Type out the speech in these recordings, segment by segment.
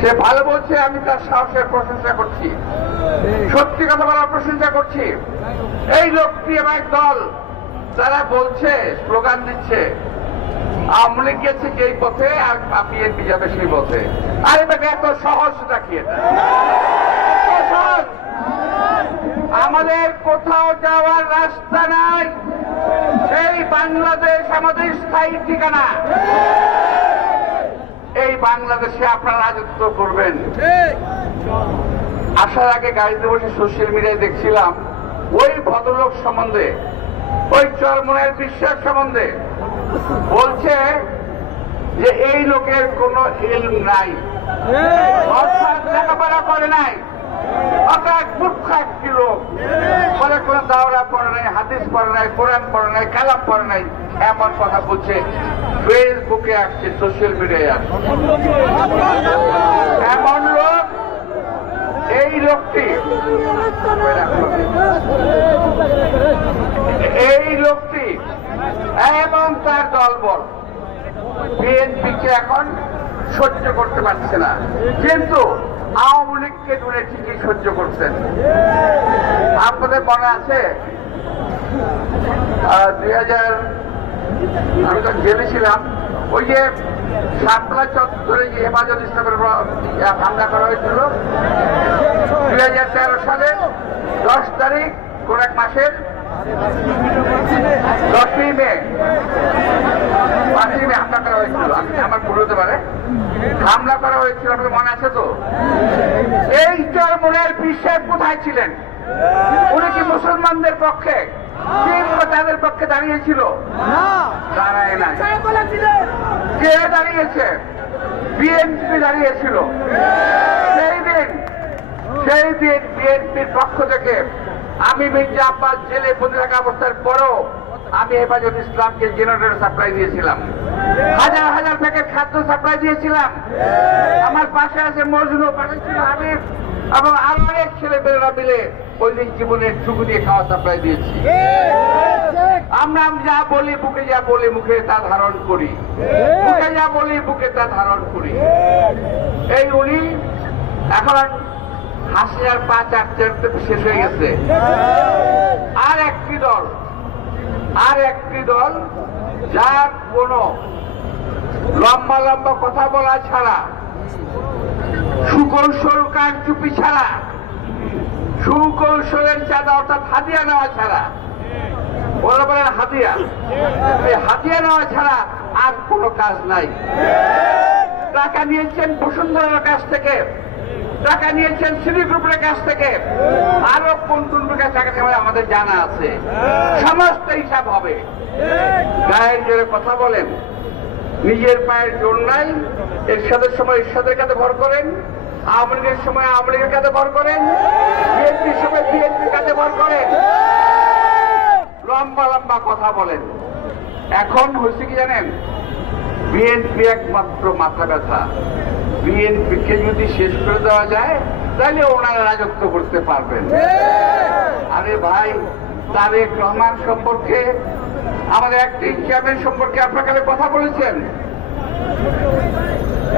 সে ভালো বলছে, আমি তার সাহসের প্রশংসা করছি। সত্যি কথা বলার প্রশংসা করছি। এই লোকটি এবং এক দল তারা বলছে, স্লোগান দিচ্ছে, আওয়ামী লীগ গেছে যেই পথে আর বিএনপি যাবে সেই পথে। আরে বেটা এত সহজ সহজ? আমাদের কোথাও যাওয়ার রাস্তা নাই। এই বাংলাদেশ আমাদের স্থায়ী ঠিকানা। বাংলাদেশে আপনারা রাজত্ব করবেন। আসার আগে গাড়িতে বসে সোশ্যাল মিডিয়ায় দেখছিলাম ওই ভদ্রলোক সম্বন্ধে ওই চরমনের বিশ্বাস সম্বন্ধে বলছে যে এই লোকের কোনো ইলম নাই। অর্থাৎ লেখাপড়া করে নাই। অর্থাৎ মূর্খ একটি লোক। বলে কোনো দাওরা পড়ে নাই হাদিস পড়ে নাই কোরআন পড়ে নাই কালাম পড়ে নাই এমন কথা বলছে। ফেসবুকে আসছে সোশ্যাল মিডিয়ায় আসছে। এমন লোক, এই লোকটি এই লোকটি এবং তার দলবল। বিএনপিকে এখন সহ্য করতে পারছে না। কিন্তু আওয়ামী লীগকে দূরে ঠিকই সহ্য করছেন। আপনাদের মনে আছে দুই আমি তো জেলেছিলাম ওই যে সাতলা চত্বরে যে হেফাজত ইসলামের হামলা করা হয়েছিল, দুই হাজার তেরো সালে, দশ তারিখ, কোন এক মাসের দশই মে, পাঁচই মে হামলা করা হয়েছিল। আমি আমার ভুল হতে পারে? হামলা করা হয়েছিল আপনার মনে আছে তো? এই চরমনের বিশ্বের কোথায় ছিলেন? উনি কি মুসলমানদের পক্ষে? তাদের পক্ষে দাঁড়িয়েছিল? দাঁড়ায় না কে দাঁড়িয়েছে? বিএনপি দাঁড়িয়েছিল। সেই দিন সেই দিন বিএনপির পক্ষ থেকে আমি মির্জা আব্বাস জেলে বন্দি থাকা অবস্থার পরও আমি হেফাজত ইসলামকে জেনারেটর সাপ্লাই দিয়েছিলাম। হাজার হাজার প্যাকেট খাদ্য সাপ্লাই দিয়েছিলাম। আমার পাশে আছে মজনু পাশে ছিল হাবিব এবং আরও অনেক ছেলে মেয়েরা মিলে ওই দিন জীবনের চুকু দিয়ে খাওয়া সাপ্লাই দিয়েছি। আমরা যা বলি, বুকে যা বলি, মুখে তা ধারণ করি। মুখে যা বলি, বুকে তা ধারণ করি। এই উনি এখন হাসিনার পা চারটে শেষ হয়ে গেছে। আর একটি দল, আর একটি দল যার কোন লম্বা লম্বা কথা বলা ছাড়া সুকৌশল কার চুপি ছাড়া? সুকৌশলের চাঁদা অর্থাৎ হাতিয়া নেওয়া ছাড়া। ওরা বলেন হাতিয়া। হাতিয়া নেওয়া ছাড়া আর কোনো কাজ নাই। টাকা নিয়েছেন বসুন্ধরার কাছ থেকে। টাকা নিয়েছেন সিটি গ্রুপের কাছ থেকে। আরও কোন কোন টাকা নেওয়া আমাদের জানা আছে। সমস্ত হিসাব হবে। গায়ের জোরে কথা বলেন। নিজের পায়ের জোর নাই এরশাদের সময় এরশাদের কাছে ভর করেন আওয়ামী লীগের সময় আওয়ামী লীগের কাছে ভর করেন বিএনপির সময় বিএনপির কাছে ভর করেন। লম্বা লম্বা কথা বলেন। এখন হয়েছে কি জানেন? বিএনপি একমাত্র মাথা ব্যথা। বিএনপিকে যদি শেষ করে দেওয়া যায় তাহলে ওনারা রাজত্ব করতে পারবেন। আরে ভাই তারেক রহমান সম্পর্কে আমাদের একটি চেয়ারম্যান সম্পর্কে আপনার কথা বলেছেন।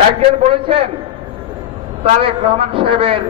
একজন বলেছেন তারেক রহমান সাহেবের